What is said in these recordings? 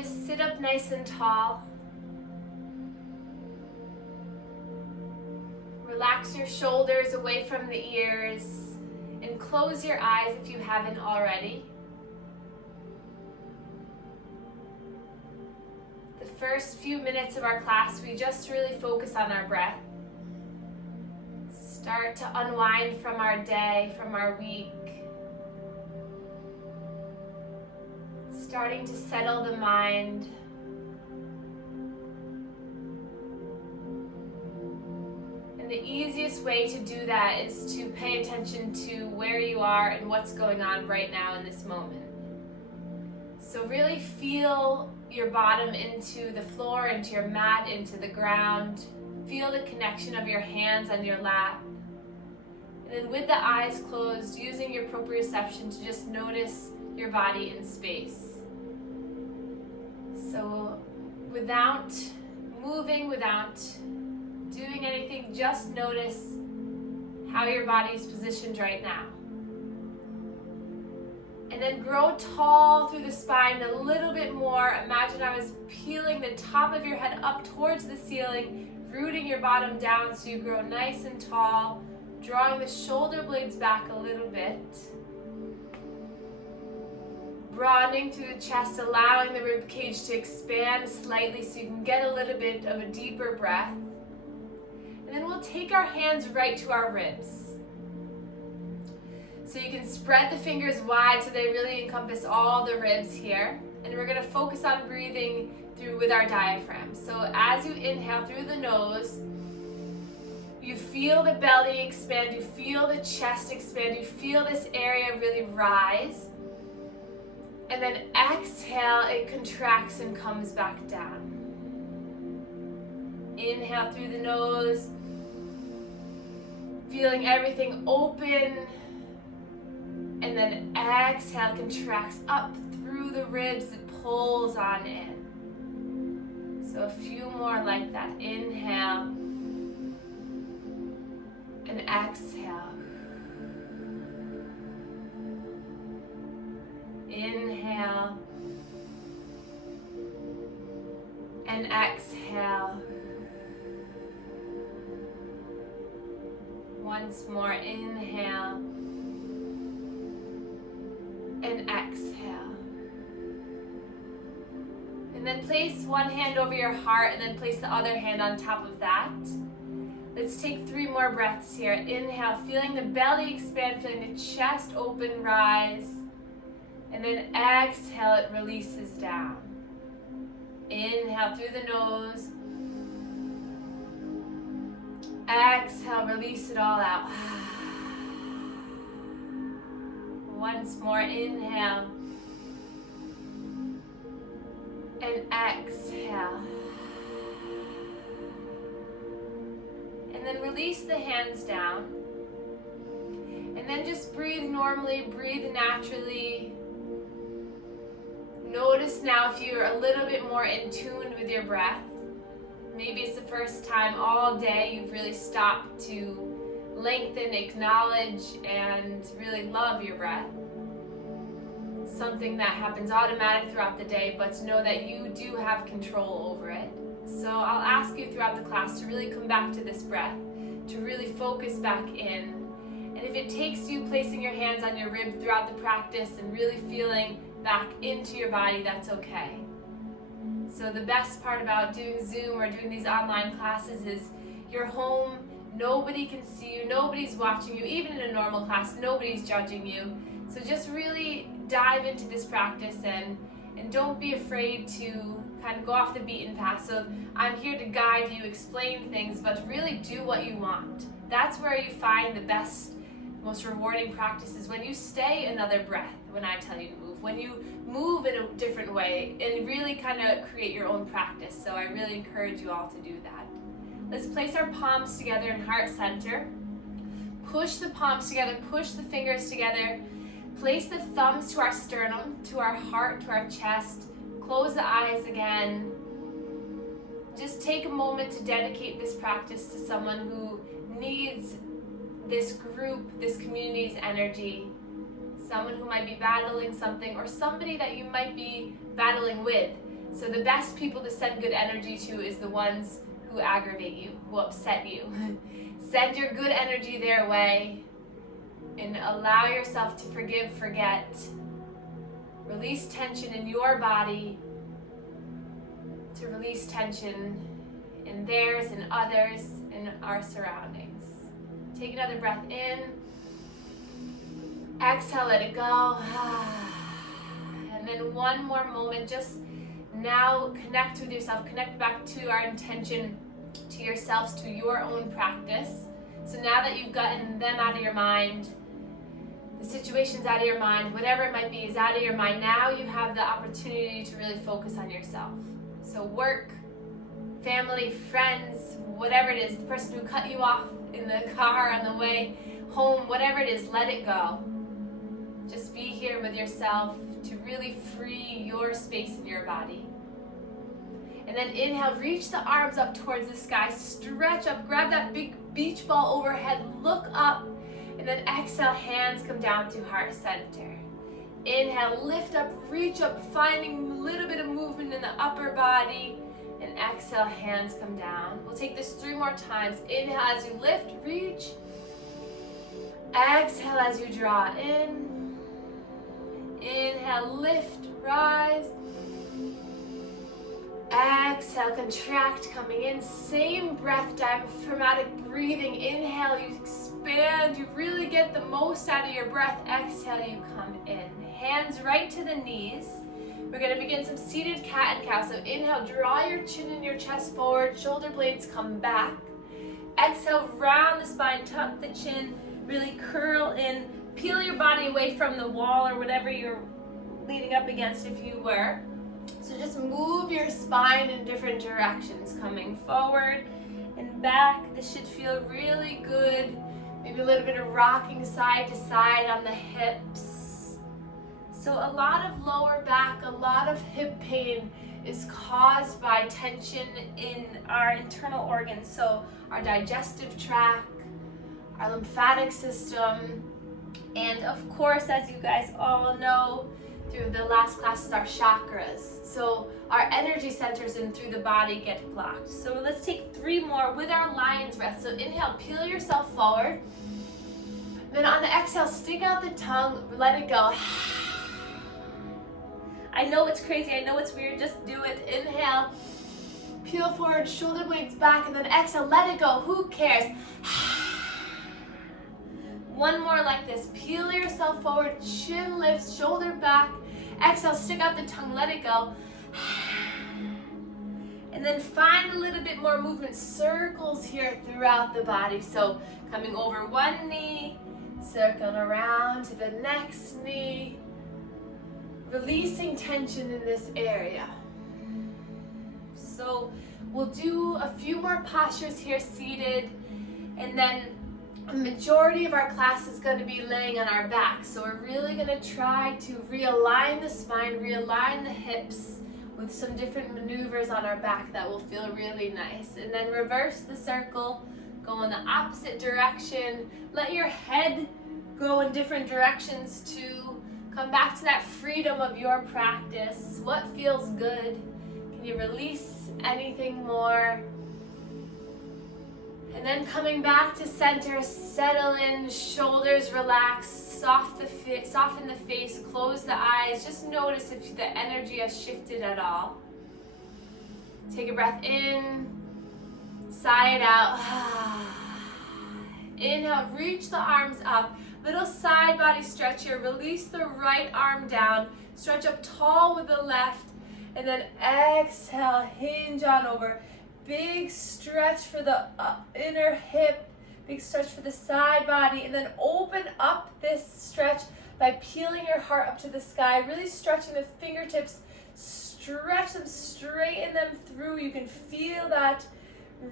just sit up nice and tall. Relax your shoulders away from the ears and close your eyes if you haven't already. The first few minutes of our class, we just really focus on our breath. Start to unwind from our day, from our week. Starting to settle the mind. And the easiest way to do that is to pay attention to where you are and what's going on right now in this moment. So really feel your bottom into the floor, into your mat, into the ground. Feel the connection of your hands on your lap. And then with the eyes closed, using your proprioception to just notice your body in space. So without moving, without doing anything, just notice how your body is positioned right now. And then grow tall through the spine a little bit more. Imagine I was peeling the top of your head up towards the ceiling, rooting your bottom down so you grow nice and tall, drawing the shoulder blades back a little bit. Broadening through the chest, allowing the rib cage to expand slightly so you can get a little bit of a deeper breath. And then we'll take our hands right to our ribs. So you can spread the fingers wide so they really encompass all the ribs here. And we're going to focus on breathing through with our diaphragm. So as you inhale through the nose, you feel the belly expand, you feel the chest expand, you feel this area really rise. And then exhale, it contracts and comes back down. Inhale through the nose, feeling everything open. And then exhale, contracts up through the ribs, it pulls on in. So a few more like that. Inhale and exhale. Inhale and exhale. Once more, inhale and exhale. And then place one hand over your heart and then place the other hand on top of that. Let's take 3 more breaths here. Inhale, feeling the belly expand, feeling the chest open, rise. And then exhale, it releases down. Inhale through the nose. Exhale, release it all out. Once more, inhale. And exhale. And then release the hands down. And then just breathe normally, breathe naturally. Notice now if you're a little bit more in tune with your breath. Maybe it's the first time all day you've really stopped to lengthen, acknowledge, and really love your breath. Something that happens automatic throughout the day, but to know that you do have control over it. So I'll ask you throughout the class to really come back to this breath, to really focus back in. And if it takes you placing your hands on your rib throughout the practice and really feeling back into your body, that's okay. So the best part about doing Zoom or doing these online classes is you're home, nobody can see you, nobody's watching you, even in a normal class, nobody's judging you. So just really dive into this practice and don't be afraid to kind of go off the beaten path. So I'm here to guide you, explain things, but really do what you want. That's where you find the best, most rewarding practices, when you stay another breath when I tell you to move, when you move in a different way and really kind of create your own practice. So I really encourage you all to do that. Let's place our palms together in heart center. Push the palms together, push the fingers together. Place the thumbs to our sternum, to our heart, to our chest. Close the eyes again. Just take a moment to dedicate this practice to someone who needs this group, this community's energy. Someone who might be battling something, or somebody that you might be battling with. So the best people to send good energy to is the ones who aggravate you, who upset you. Send your good energy their way and allow yourself to forgive, forget. Release tension in your body to release tension in theirs and others and our surroundings. Take another breath in. Exhale, let it go. And then one more moment, just now connect with yourself, connect back to our intention, to yourselves, to your own practice. So now that you've gotten them out of your mind, the situation's out of your mind, whatever it might be is out of your mind, now you have the opportunity to really focus on yourself. So work, family, friends, whatever it is, the person who cut you off in the car on the way home, whatever it is, let it go. Just be here with yourself to really free your space in your body. And then inhale, reach the arms up towards the sky, stretch up, grab that big beach ball overhead, look up, and then exhale, hands come down to heart center. Inhale, lift up, reach up, finding a little bit of movement in the upper body, and exhale, hands come down. We'll take this 3 more times. Inhale as you lift, reach. Exhale as you draw in. Inhale, lift, rise. Exhale, contract, coming in. Same breath, diaphragmatic breathing. Inhale, you expand, you really get the most out of your breath. Exhale, you come in. Hands right to the knees. We're going to begin some seated cat and cow. So inhale, draw your chin and your chest forward, shoulder blades come back. Exhale, round the spine, tuck the chin, really curl in. Peel your body away from the wall or whatever you're leaning up against if you were. So just move your spine in different directions, coming forward and back. This should feel really good. Maybe a little bit of rocking side to side on the hips. So a lot of lower back, a lot of hip pain is caused by tension in our internal organs. So our digestive tract, our lymphatic system, and of course, as you guys all know through the last classes, our chakras. So our energy centers in through the body get blocked. So let's take 3 more with our lion's breath. So inhale, peel yourself forward. Then on the exhale, stick out the tongue, let it go. I know it's crazy, I know it's weird, just do it. Inhale, peel forward, shoulder blades back, and then exhale, let it go. Who cares? One more like this. Peel yourself forward, chin lifts, shoulder back. Exhale, stick out the tongue, let it go. And then find a little bit more movement, circles here throughout the body. So coming over one knee, circling around to the next knee. Releasing tension in this area. So we'll do a few more postures here seated, and then a majority of our class is going to be laying on our back. So we're really going to try to realign the spine, realign the hips with some different maneuvers on our back that will feel really nice. And then reverse the circle, go in the opposite direction. Let your head go in different directions too. Come back to that freedom of your practice. What feels good? Can you release anything more? And then coming back to center, settle in, shoulders relax, soften the face, close the eyes. Just notice if the energy has shifted at all. Take a breath in, sigh it out. Inhale, reach the arms up. Little side body stretch here. Release the right arm down. Stretch up tall with the left. And then exhale, hinge on over. Big stretch for the inner hip, big stretch for the side body, and then open up this stretch by peeling your heart up to the sky, really stretching the fingertips, stretch them, straighten them through. You can feel that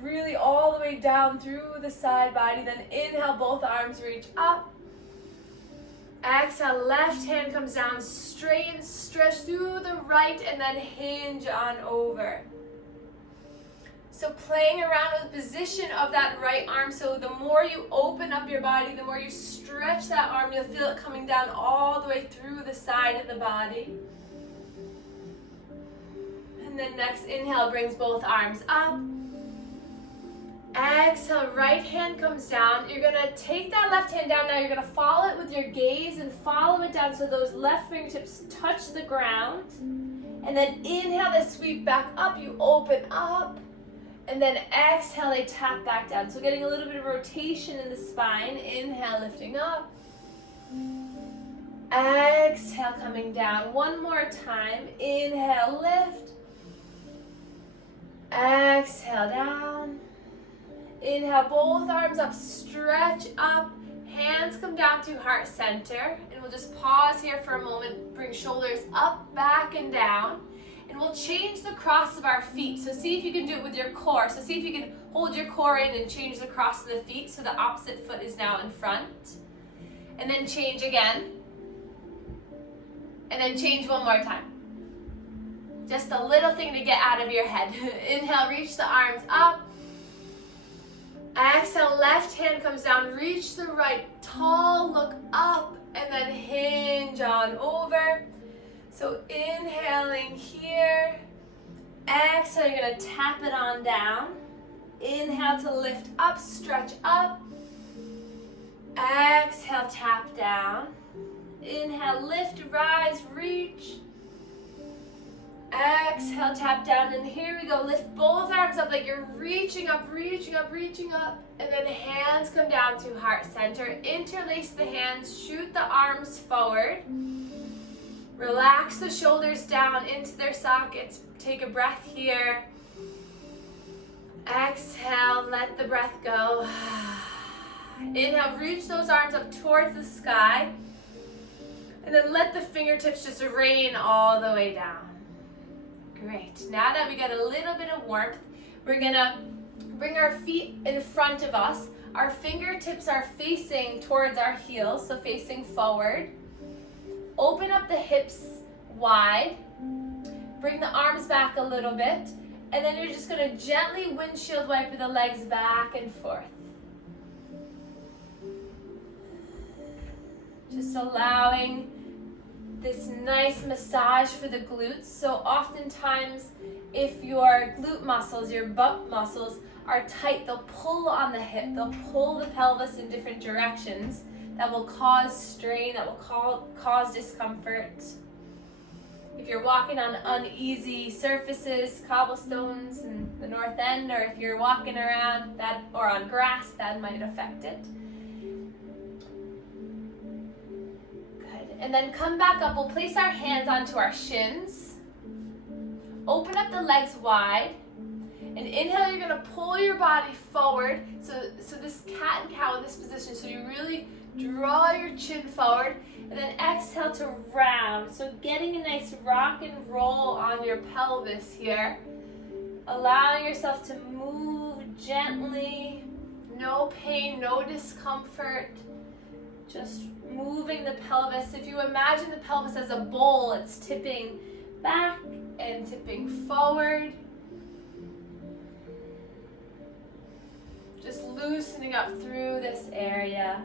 really all the way down through the side body. Then inhale, both arms reach up. Exhale, left hand comes down, straighten, stretch through the right, and then hinge on over. So playing around with the position of that right arm, so the more you open up your body, the more you stretch that arm, you'll feel it coming down all the way through the side of the body. And And then next inhale brings both arms up. Exhale, right hand comes down. You're gonna take that left hand down now. You're gonna follow it with your gaze and follow it down so those left fingertips touch the ground. And then inhale, they sweep back up. You open up. And then exhale, they tap back down. So getting a little bit of rotation in the spine. Inhale, lifting up. Exhale, coming down. One more time. Inhale, lift. Exhale, down. Inhale, both arms up, stretch up. Hands come down to heart center. And we'll just pause here for a moment. Bring shoulders up, back, and down. And we'll change the cross of our feet. So see if you can do it with your core. So see if you can hold your core in and change the cross of the feet so the opposite foot is now in front. And then change again. And then change one more time. Just a little thing to get out of your head. Inhale, reach the arms up. Exhale, left hand comes down. Reach the right, tall, look up, and then hinge on over. So inhaling here. Exhale, you're gonna tap it on down. Inhale to lift up, stretch up. Exhale, tap down. Inhale, lift, rise, reach. Exhale, tap down, and here we go. Lift both arms up like you're reaching up, reaching up, reaching up. And then hands come down to heart center. Interlace the hands, shoot the arms forward. Relax the shoulders down into their sockets. Take a breath here. Exhale, let the breath go. Inhale, reach those arms up towards the sky. And then let the fingertips just rain all the way down. Great. Now that we got a little bit of warmth, we're gonna bring our feet in front of us. Our fingertips are facing towards our heels, so facing forward. Open up the hips wide. Bring the arms back a little bit. And then you're just gonna gently windshield wipe the legs back and forth. Just allowing this nice massage for the glutes. So oftentimes, if your glute muscles, your butt muscles are tight, they'll pull on the hip, they'll pull the pelvis in different directions. That will cause strain, that will cause discomfort. If you're walking on uneasy surfaces, cobblestones in the north end, or if you're walking around that or on grass, that might affect it. And then come back up. We'll place our hands onto our shins. Open up the legs wide. And inhale, you're gonna pull your body forward. So this cat and cow in this position. So you really draw your chin forward. And then exhale to round. So getting a nice rock and roll on your pelvis here. Allowing yourself to move gently. No pain, no discomfort. Just moving the pelvis. If you imagine the pelvis as a bowl, it's tipping back and tipping forward. Just loosening up through this area.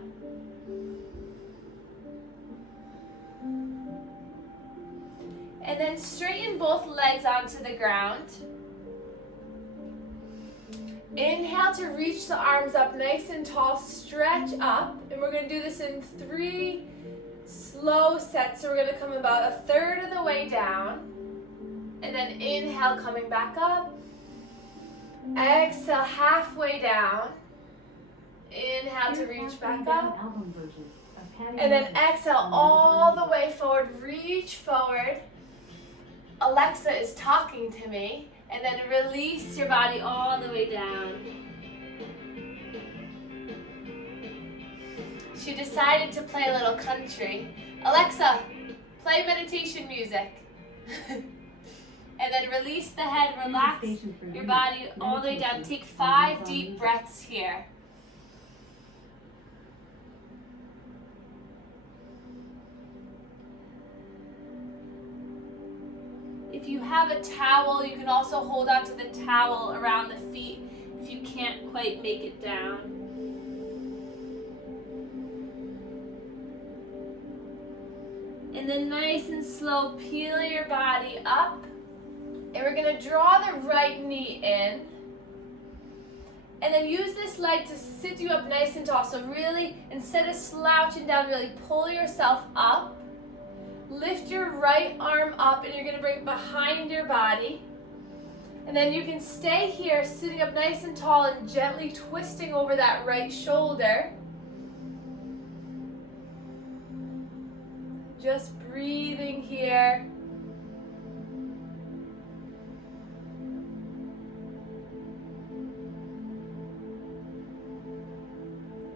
And then straighten both legs onto the ground. Inhale to reach the arms up nice and tall, stretch up. And we're going to do this in 3 slow sets. So we're going to come about a third of the way down. And then inhale, coming back up. Exhale, halfway down. Inhale to reach back up. And then exhale all the way forward. Reach forward. Alexa is talking to me. And then release your body all the way down. She decided to play a little country. Alexa, play meditation music. And then release the head, relax your body all the way down. Take 5 deep breaths here. If you have a towel, you can also hold onto the towel around the feet if you can't quite make it down. And then nice and slow, peel your body up. And And we're gonna draw the right knee in. And then use this leg to sit you up nice and tall. So really, instead of slouching down, really pull yourself up. Lift your right arm up and you're gonna bring it behind your body. And then you can stay here, sitting up nice and tall and gently twisting over that right shoulder. Just breathing here.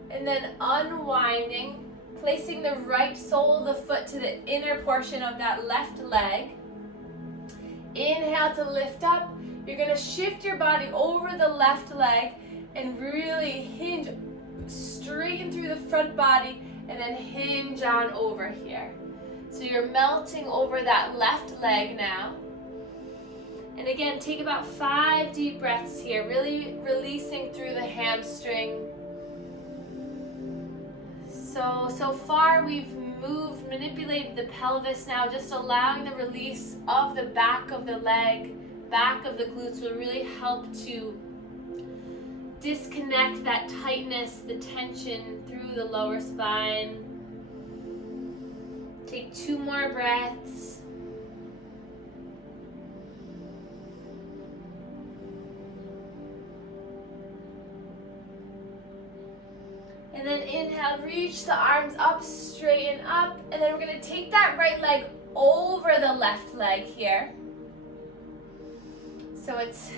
And then unwinding, placing the right sole of the foot to the inner portion of that left leg. Inhale to lift up. You're going to shift your body over the left leg and really hinge, straighten through the front body and then hinge on over here. So you're melting over that left leg now. And again, take about 5 deep breaths here, really releasing through the hamstring. So far we've moved, manipulated the pelvis now, just allowing the release of the back of the leg, back of the glutes will really help to disconnect that tightness, the tension through the lower spine. Take 2 more breaths. And then inhale, reach the arms up, straighten up. And then we're going to take that right leg over the left leg here. So it's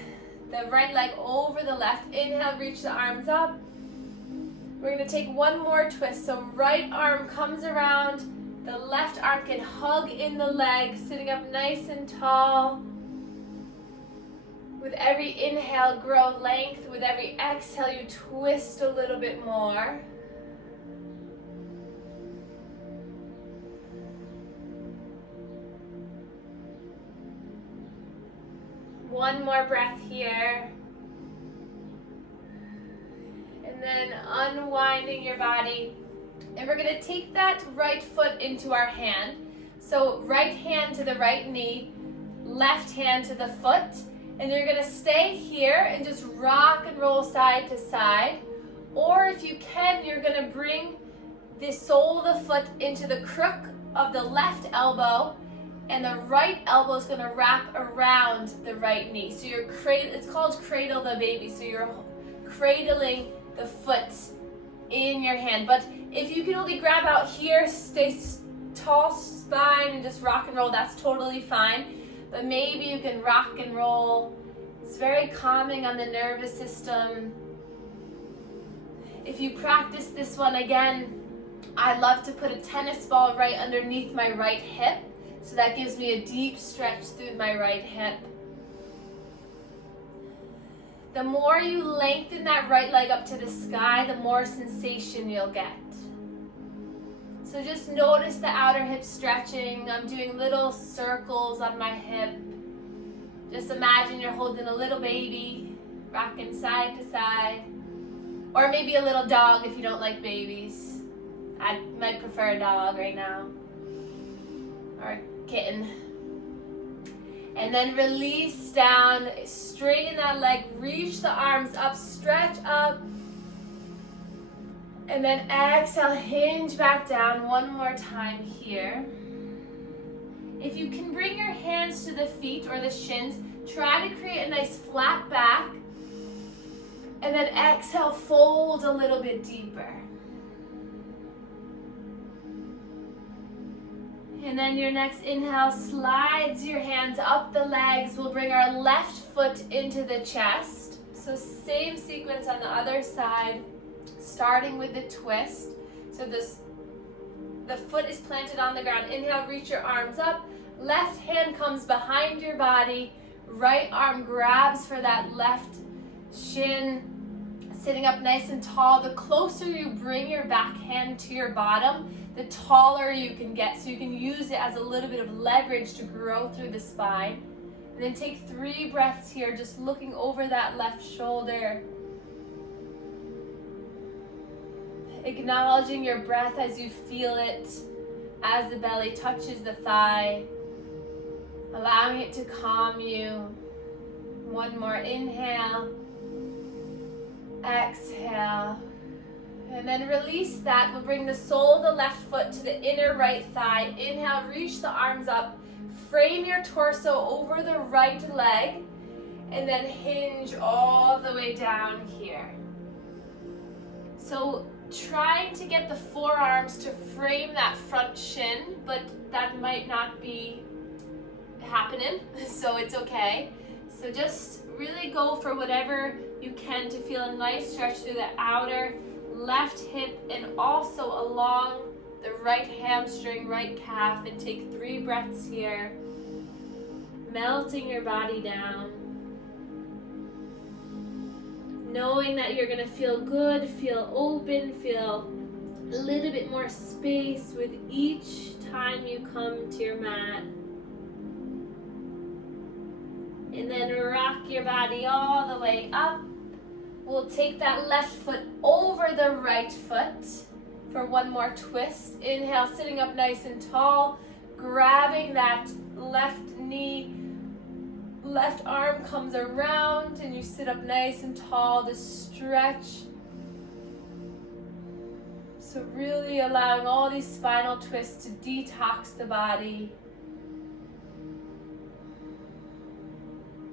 the right leg over the left. Inhale, reach the arms up. We're going to take 1 more twist. So right arm comes around. The left arm can hug in the leg, sitting up nice and tall. With every inhale, grow length. With every exhale, you twist a little bit more. One more breath here. And then unwinding your body. And we're going to take that right foot into our hand. So right hand to the right knee, left hand to the foot. And you're going to stay here and just rock and roll side to side. Or if you can, you're going to bring the sole of the foot into the crook of the left elbow. And the right elbow is going to wrap around the right knee. So it's called cradle the baby. So you're cradling the foot in your hand. But if you can only grab out here, stay tall spine and just rock and roll, that's totally fine. But maybe you can rock and roll. It's very calming on the nervous system. If you practice this one again, I love to put a tennis ball right underneath my right hip. So that gives me a deep stretch through my right hip. The more you lengthen that right leg up to the sky, the more sensation you'll get. So just notice the outer hip stretching. I'm doing little circles on my hip. Just imagine you're holding a little baby, rocking side to side. Or maybe a little dog if you don't like babies. I might prefer a dog right now. Or a kitten. And then release down, straighten that leg, reach the arms up, stretch up. And then exhale, hinge back down one more time here. If you can bring your hands to the feet or the shins, try to create a nice flat back. And then exhale, fold a little bit deeper. And then your next inhale slides your hands up the legs. We'll bring our left foot into the chest. So same sequence on the other side, starting with the twist. So the foot is planted on the ground. Inhale, reach your arms up. Left hand comes behind your body. Right arm grabs for that left shin. Sitting up nice and tall. The closer you bring your back hand to your bottom, the taller you can get. So you can use it as a little bit of leverage to grow through the spine. And then take 3 breaths here, just looking over that left shoulder. Acknowledging your breath as you feel it, as the belly touches the thigh. allowing it to calm you. One more inhale, exhale, and then release that. We'll bring the sole of the left foot to the inner right thigh. Inhale, reach the arms up, frame your torso over the right leg, and then hinge all the way down here. So trying to get the forearms to frame that front shin, but that might not be happening, so it's okay. So just really go for whatever you can to feel a nice stretch through the outer left hip and also along the right hamstring, right calf, and take 3 breaths here, melting your body down. Knowing that you're gonna feel good, feel open, feel a little bit more space with each time you come to your mat. And then rock your body all the way up. We'll take that left foot over the right foot for one more twist. Inhale, sitting up nice and tall, grabbing that left knee, left arm comes around, and you sit up nice and tall to stretch. So really allowing all these spinal twists to detox the body.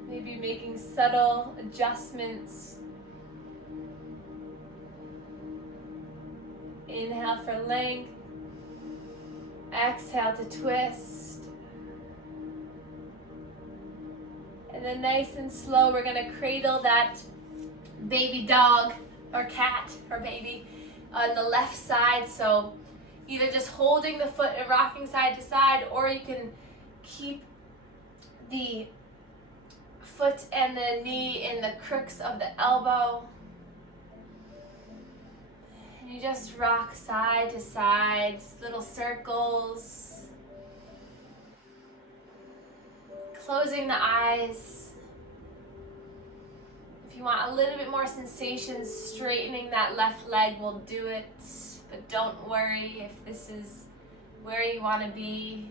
Maybe making subtle adjustments. Inhale for length. Exhale to twist. And then nice and slow, we're gonna cradle that baby dog or cat or baby on the left side. So either just holding the foot and rocking side to side, or you can keep the foot and the knee in the crooks of the elbow. And you just rock side to side, little circles. Closing the eyes. If you want a little bit more sensation, straightening that left leg will do it. But don't worry if this is where you want to be.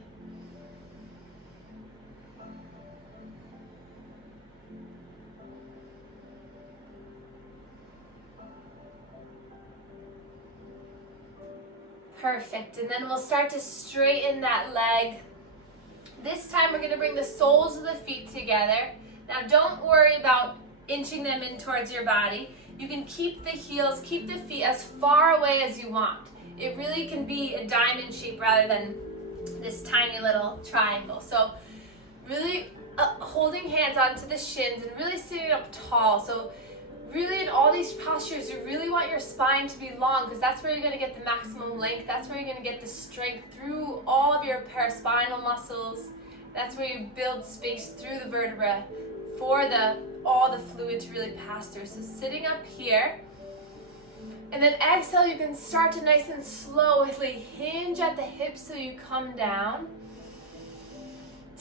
Perfect, and then we'll start to straighten that leg. This time we're gonna bring the soles of the feet together. Now don't worry about inching them in towards your body. You can keep the heels, keep the feet as far away as you want. It really can be a diamond shape rather than this tiny little triangle. So really holding hands onto the shins and really sitting up tall. So really in all these postures, you really want your spine to be long because that's where you're gonna get the maximum length. That's where you're gonna get the strength through all of your paraspinal muscles. That's where you build space through the vertebra for all the fluid to really pass through. So sitting up here, and then exhale, you can start to nice and slowly hinge at the hips so you come down.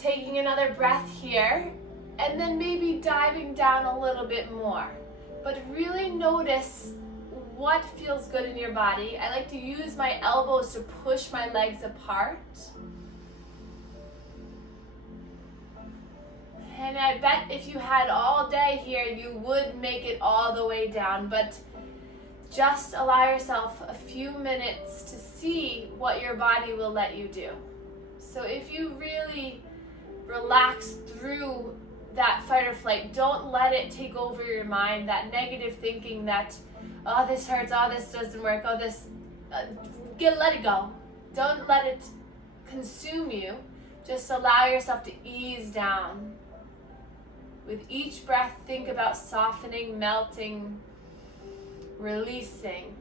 Taking another breath here, and then maybe diving down a little bit more. But really notice what feels good in your body. I like to use my elbows to push my legs apart. And I bet if you had all day here, you would make it all the way down. But just allow yourself a few minutes to see what your body will let you do. So if you really relax through that fight or flight, don't let it take over your mind, that negative thinking that, oh, this hurts, oh, this doesn't work, oh, this, let it go. Don't let it consume you. Just allow yourself to ease down. With each breath, think about softening, melting, releasing.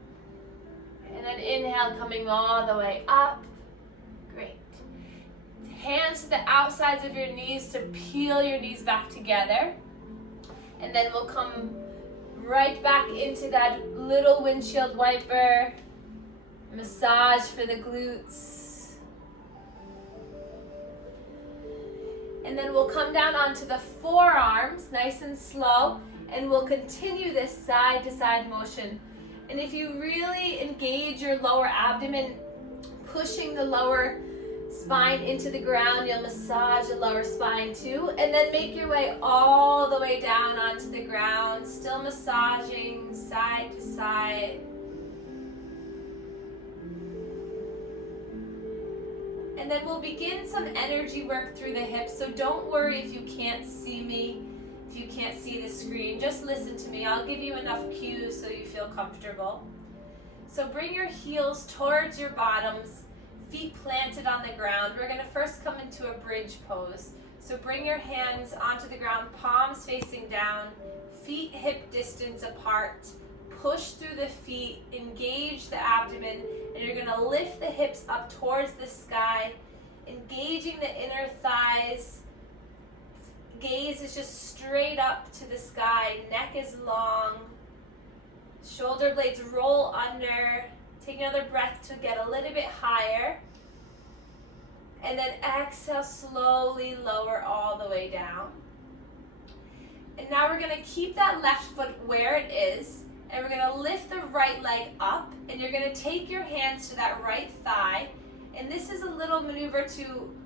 And then inhale, coming all the way up. Great. Hands to the outsides of your knees to peel your knees back together. And then we'll come right back into that little windshield wiper. Massage for the glutes. And then we'll come down onto the forearms, nice and slow, and we'll continue this side to side motion. And if you really engage your lower abdomen, pushing the lower spine into the ground. You'll massage the lower spine too, and then make your way all the way down onto the ground, still massaging side to side. And then we'll begin some energy work through the hips, so don't worry if you can't see me, if you can't see the screen. Just listen to me. I'll give you enough cues so you feel comfortable. So bring your heels towards your bottoms, feet planted on the ground. We're going to first come into a bridge pose. So bring your hands onto the ground, palms facing down, feet hip distance apart. Push through the feet, engage the abdomen, and you're going to lift the hips up towards the sky, engaging the inner thighs. Gaze is just straight up to the sky, neck is long, shoulder blades roll under. Take another breath to get a little bit higher, and then exhale, slowly lower all the way down. And now we're going to keep that left foot where it is, and we're going to lift the right leg up, and you're going to take your hands to that right thigh. And this is a little maneuver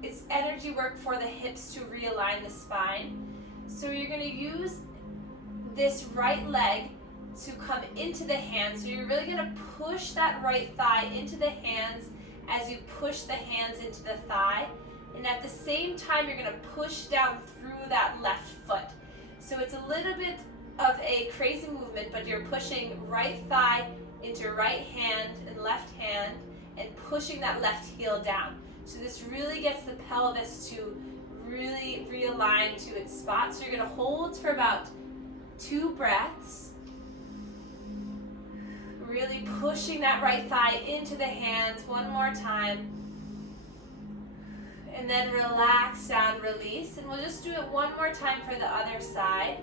it's energy work for the hips to realign the spine. So you're going to use this right leg to come into the hands. So you're really going to push that right thigh into the hands as you push the hands into the thigh. And at the same time, you're going to push down through that left foot. So it's a little bit of a crazy movement, but you're pushing right thigh into right hand and left hand and pushing that left heel down. So this really gets the pelvis to really realign to its spot. So you're going to hold for about 2 breaths, really pushing that right thigh into the hands. One more time. And then relax down, release. And we'll just do it one more time for the other side.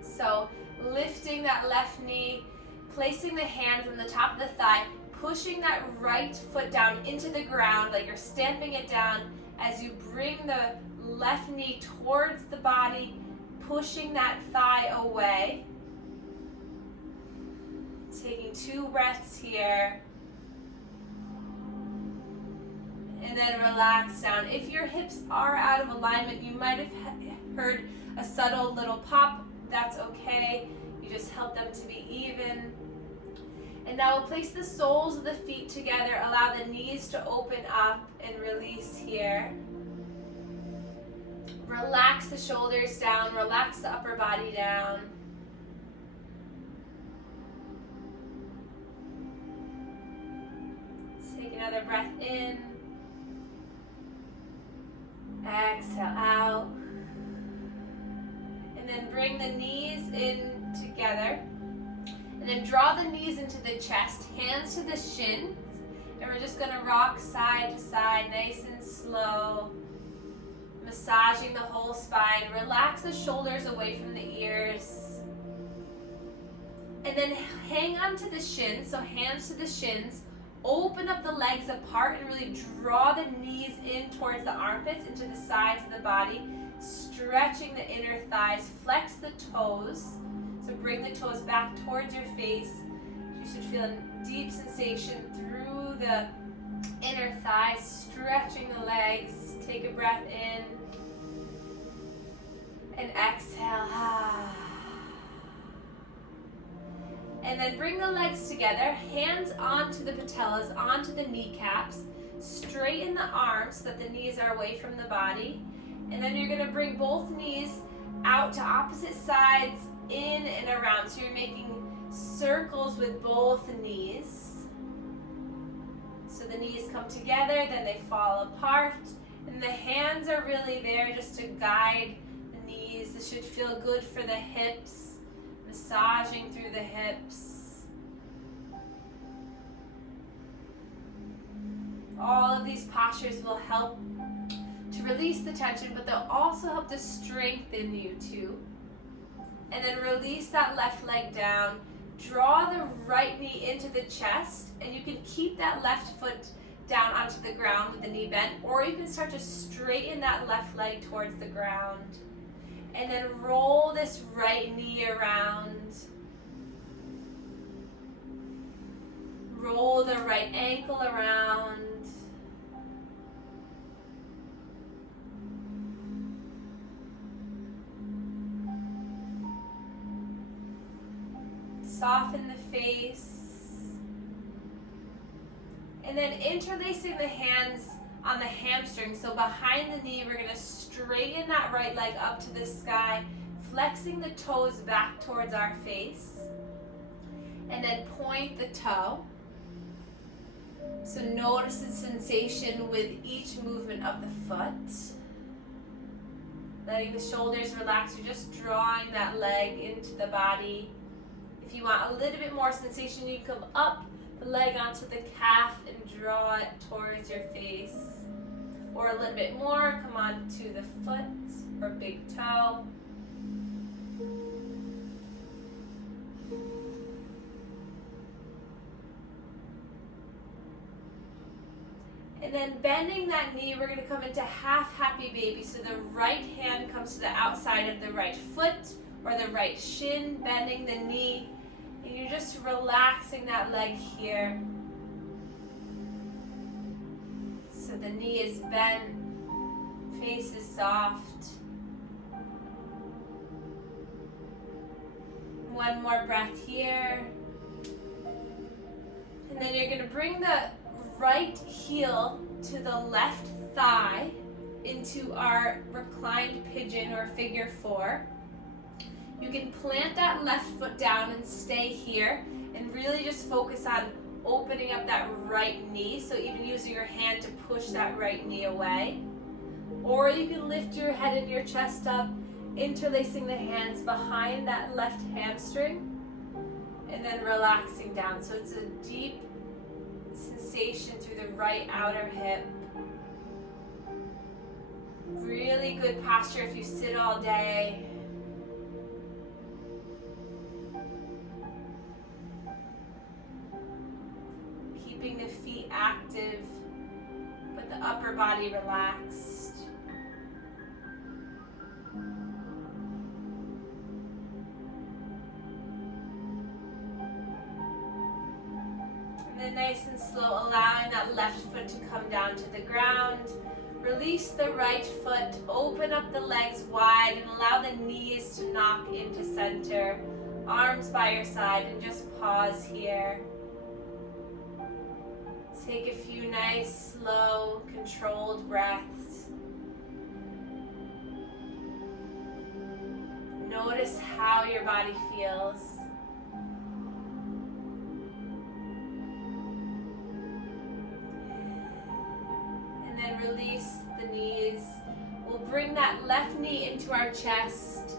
So lifting that left knee, placing the hands on the top of the thigh, pushing that right foot down into the ground like you're stamping it down as you bring the left knee towards the body, pushing that thigh away. Taking 2 breaths here. And then relax down. If your hips are out of alignment, you might have heard a subtle little pop. That's okay. You just help them to be even. And now we'll place the soles of the feet together. Allow the knees to open up and release here. Relax the shoulders down. Relax the upper body down. Take another breath in. Exhale out. And then bring the knees in together. And then draw the knees into the chest, hands to the shins. And we're just going to rock side to side, nice and slow. Massaging the whole spine. Relax the shoulders away from the ears. And then hang on to the shins, so hands to the shins. Open up the legs apart and really draw the knees in towards the armpits, into the sides of the body. Stretching the inner thighs. Flex the toes. So bring the toes back towards your face. You should feel a deep sensation through the inner thighs, stretching the legs. Take a breath in and exhale. And then bring the legs together, hands onto the patellas, onto the kneecaps. Straighten the arms so that the knees are away from the body. And then you're going to bring both knees out to opposite sides, in and around. So you're making circles with both knees. So the knees come together, then they fall apart. And the hands are really there just to guide the knees. This should feel good for the hips, massaging through the hips. All of these postures will help to release the tension, but they'll also help to strengthen you too. And then release that left leg down. Draw the right knee into the chest, and you can keep that left foot down onto the ground with the knee bent, or you can start to straighten that left leg towards the ground. And then roll this right knee around. Roll the right ankle around. soften the face. And then interlacing the hands on the hamstring. So behind the knee, we're going to straighten that right leg up to the sky, flexing the toes back towards our face. And then point the toe. So notice the sensation with each movement of the foot. Letting the shoulders relax. You're just drawing that leg into the body. If you want a little bit more sensation, you can come up the leg onto the calf and draw it towards your face. Or a little bit more, come on to the foot or big toe. And then bending that knee, we're going to come into half happy baby. So the right hand comes to the outside of the right foot or the right shin, bending the knee. And you're just relaxing that leg here. So the knee is bent, face is soft. One more breath here. And then you're going to bring the right heel to the left thigh into our reclined pigeon or figure four. You can plant that left foot down and stay here and really just focus on opening up that right knee. So even using your hand to push that right knee away. Or you can lift your head and your chest up, interlacing the hands behind that left hamstring and then relaxing down. So it's a deep sensation through the right outer hip. Really good posture if you sit all day. Keeping the feet active, but the upper body relaxed. And then nice and slow, allowing that left foot to come down to the ground. Release the right foot, open up the legs wide and allow the knees to knock into center. Arms by your side and just pause here. Take a few nice, slow, controlled breaths. Notice how your body feels. And then release the knees. We'll bring that left knee into our chest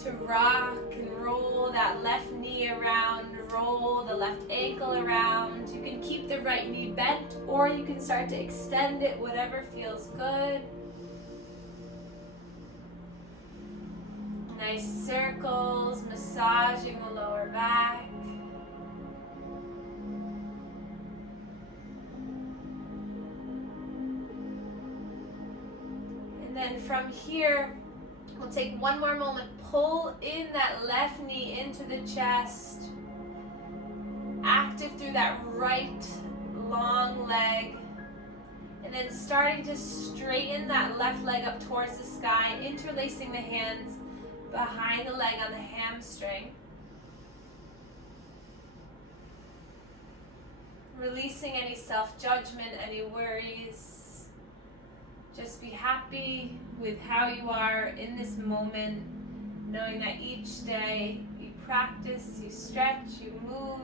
to rock and roll that left knee around, roll the left ankle around. You can keep the right knee bent or you can start to extend it, whatever feels good. Nice circles, massaging the lower back. And then from here, we'll take one more moment, pull in that left knee into the chest, active through that right long leg, and then starting to straighten that left leg up towards the sky, interlacing the hands behind the leg on the hamstring. Releasing any self-judgment, any worries. Just be happy with how you are in this moment, knowing that each day you practice, you stretch, you move,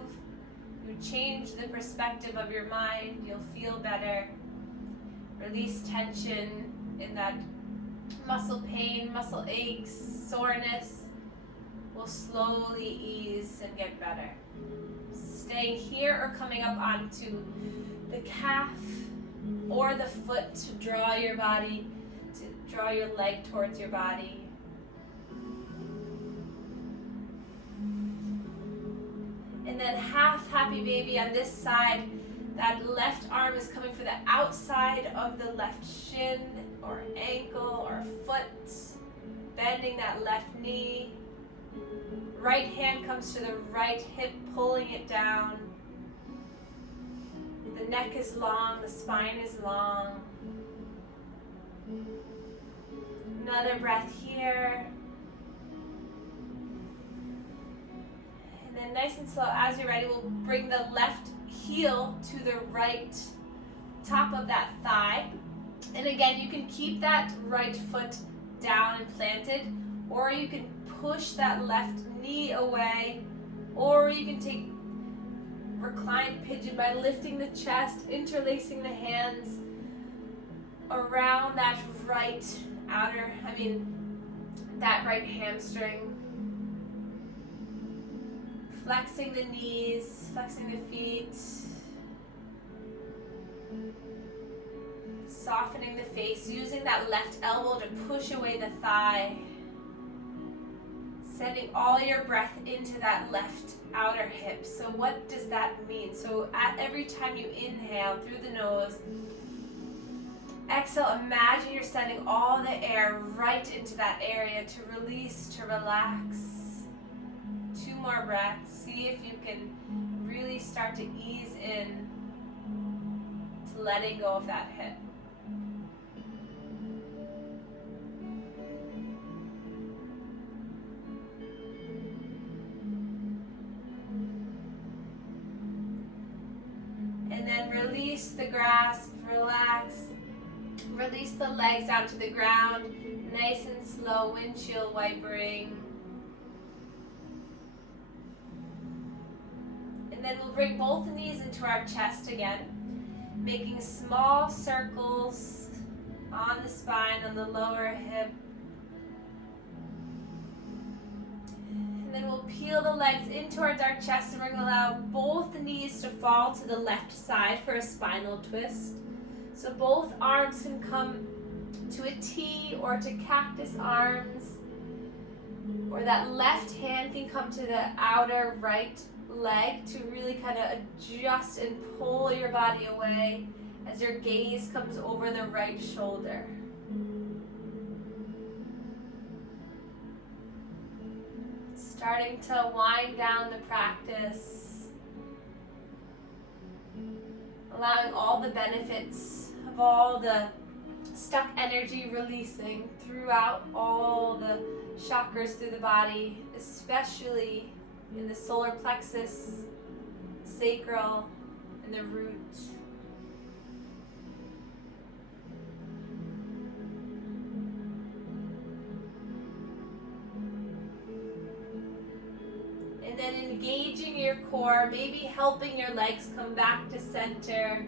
you change the perspective of your mind, you'll feel better. Release tension in that muscle pain, muscle aches, soreness will slowly ease and get better. Staying here or coming up onto the calf or the foot to draw your body, to draw your leg towards your body. And then half happy baby on this side. That left arm is coming for the outside of the left shin or ankle or foot, bending that left knee. Right hand comes to the right hip, pulling it down. The neck is long, the spine is long. Another breath here. And then nice and slow, as you're ready, we'll bring the left heel to the right top of that thigh. And again, you can keep that right foot down and planted, or you can push that left knee away, or you can take reclined pigeon by lifting the chest, interlacing the hands around that right that right hamstring. Flexing the knees, flexing the feet. Softening the face, using that left elbow to push away the thigh. Sending all your breath into that left outer hip. So what does that mean? So at every time you inhale through the nose, exhale, imagine you're sending all the air right into that area to release, to relax. 2 more breaths. See if you can really start to ease in to letting go of that hip. And then release the grasp, relax. Release the legs down to the ground, nice and slow, windshield wipering. And then we'll bring both knees into our chest again, making small circles on the spine, on the lower hip. And then we'll peel the legs in towards our chest, and we're going to allow both the knees to fall to the left side for a spinal twist. So both arms can come to a T or to cactus arms, or that left hand can come to the outer right leg to really kind of adjust and pull your body away as your gaze comes over the right shoulder. Starting to wind down the practice, allowing all the benefits of all the stuck energy releasing throughout all the chakras through the body, especially in the solar plexus, sacral, and the root. And then engaging your core, maybe helping your legs come back to center.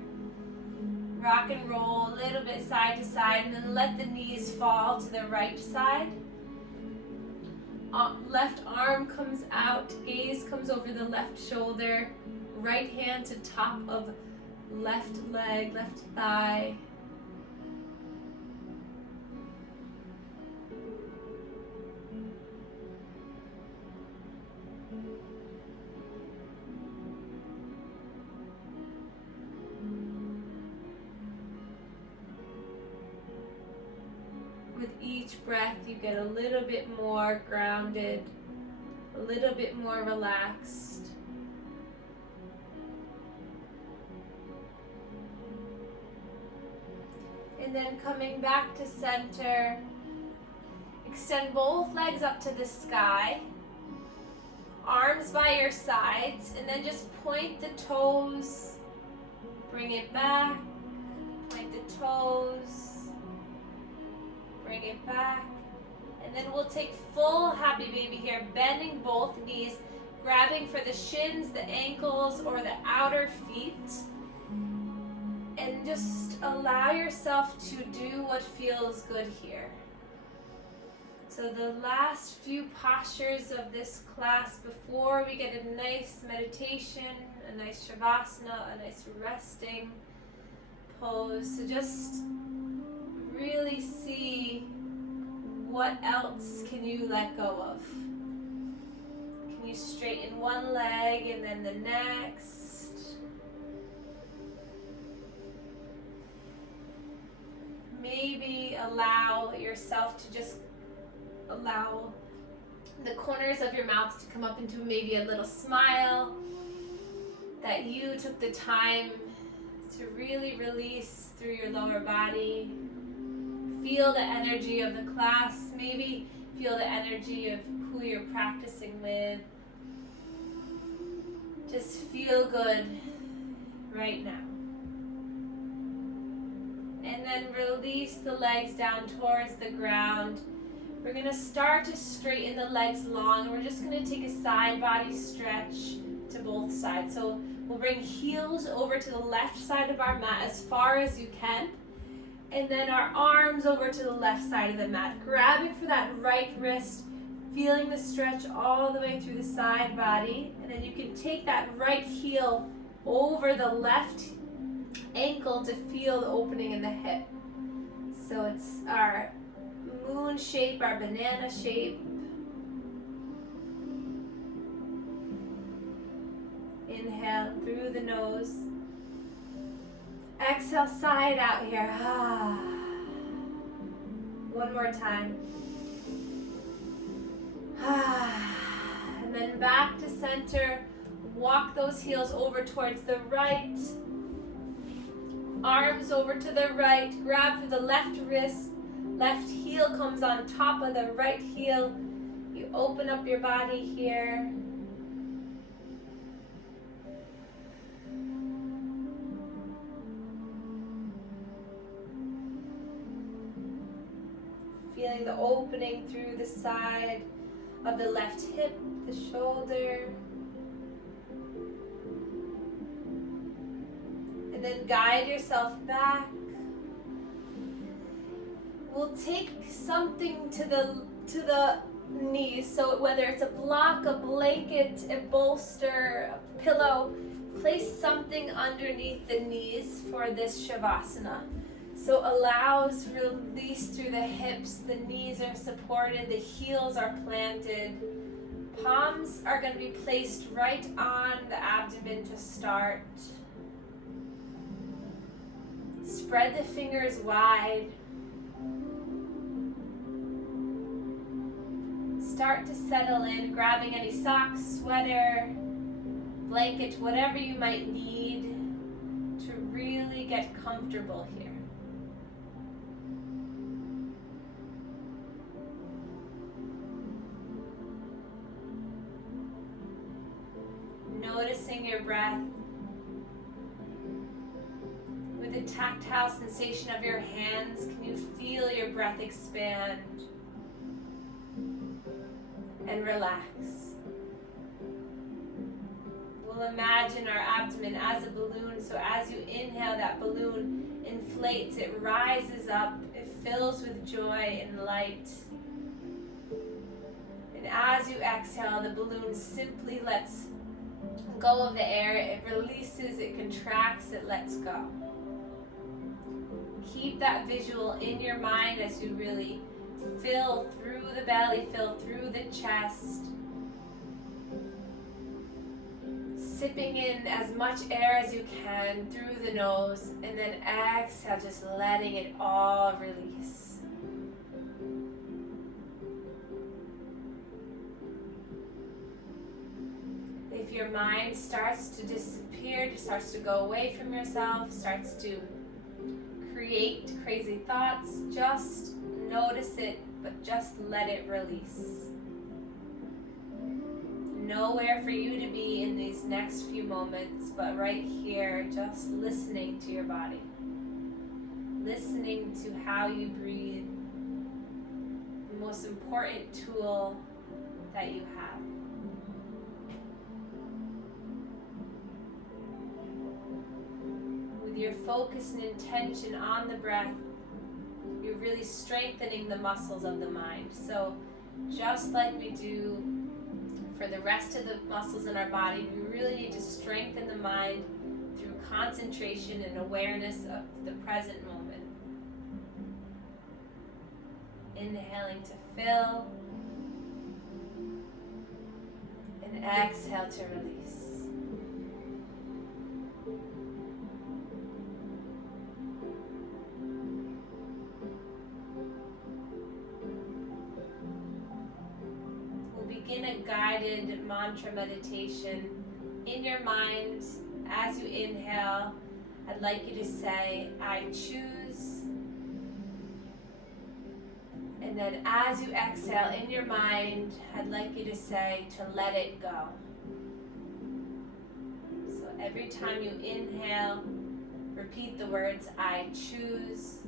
Rock and roll a little bit side to side, and then let the knees fall to the right side. Left arm comes out, gaze comes over the left shoulder, right hand to top of left leg, left thigh. With each breath, you get a little bit more grounded, a little bit more relaxed. And then coming back to center, extend both legs up to the sky, arms by your sides, and then just point the toes, bring it back, point the toes, bring it back, and then we'll take full happy baby here, bending both knees, grabbing for the shins, the ankles, or the outer feet, and just allow yourself to do what feels good here. So the last few postures of this class before we get a nice meditation, a nice shavasana, a nice resting pose. So just really see what else can you let go of. Can you straighten one leg and then the next? Maybe allow yourself to just allow the corners of your mouth to come up into maybe a little smile, that you took the time to really release through your lower body. Feel the energy of the class, maybe feel the energy of who you're practicing with. Just feel good right now. And then release the legs down towards the ground. We're going to start to straighten the legs long. We're just going to take a side body stretch to both sides. So we'll bring heels over to the left side of our mat as far as you can. And then our arms over to the left side of the mat. Grabbing for that right wrist, feeling the stretch all the way through the side body. And then you can take that right heel over the left ankle to feel the opening in the hip. So it's our moon shape, our banana shape. Inhale through the nose. Exhale, side out here. One more time. And then back to center. Walk those heels over towards the right. Arms over to the right. Grab for the left wrist. Left heel comes on top of the right heel. You open up your body here. Feeling the opening through the side of the left hip, the shoulder. And then guide yourself back. We'll take something to the knees, so whether it's a block, a blanket, a bolster, a pillow, place something underneath the knees for this Shavasana. So allows release through the hips, the knees are supported, the heels are planted. Palms are going to be placed right on the abdomen to start. Spread the fingers wide. Start to settle in, grabbing any socks, sweater, blanket, whatever you might need to really get comfortable here. Noticing your breath with the tactile sensation of your hands. Can you feel your breath expand and relax? We'll imagine our abdomen as a balloon, so as you inhale, that balloon inflates, it rises up, it fills with joy and light. And as you exhale, the balloon simply lets go of the air, it releases, it contracts, it lets go. Keep that visual in your mind as you really fill through the belly, fill through the chest. Sipping in as much air as you can through the nose, and then exhale, just letting it all release. If your mind starts to disappear, starts to go away from yourself, starts to create crazy thoughts, just notice it, but just let it release. Nowhere for you to be in these next few moments, but right here, just listening to your body. Listening to how you breathe. The most important tool that you have. With your focus and intention on the breath, you're really strengthening the muscles of the mind. So just like we do for the rest of the muscles in our body, we really need to strengthen the mind through concentration and awareness of the present moment. Inhaling to fill and exhale to release. Begin a guided mantra meditation in your mind. As you inhale, I'd like you to say, I choose. And then as you exhale in your mind, I'd like you to say, to let it go. So every time you inhale, repeat the words, I choose.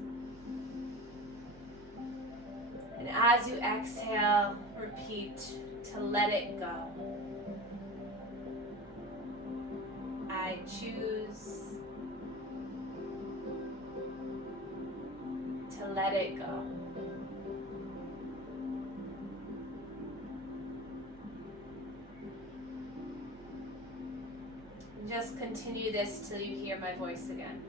And as you exhale, repeat to let it go. I choose to let it go. And just continue this till you hear my voice again.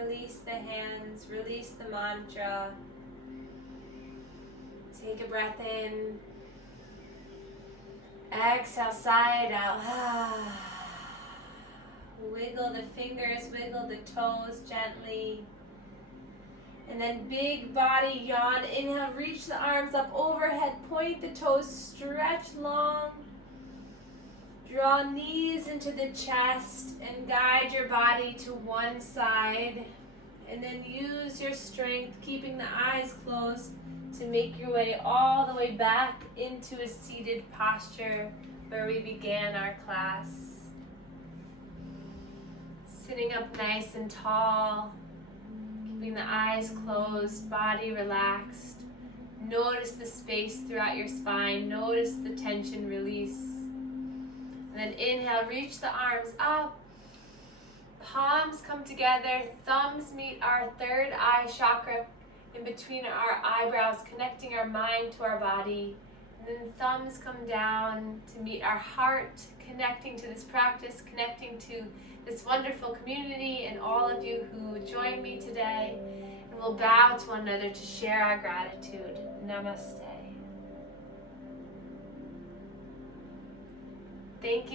Release the hands, release the mantra. Take a breath in. Exhale, sigh it out. Wiggle the fingers, wiggle the toes gently. And then big body yawn. Inhale, reach the arms up overhead, point the toes, stretch long. Draw knees into the chest and guide your body to one side. And then use your strength, keeping the eyes closed, to make your way all the way back into a seated posture where we began our class. Sitting up nice and tall, keeping the eyes closed, body relaxed. Notice the space throughout your spine. Notice the tension release. And then inhale, reach the arms up. Palms come together, thumbs meet our third eye chakra in between our eyebrows, connecting our mind to our body. And then thumbs come down to meet our heart, connecting to this practice, connecting to this wonderful community and all of you who joined me today. And we'll bow to one another to share our gratitude. Namaste. Thank you.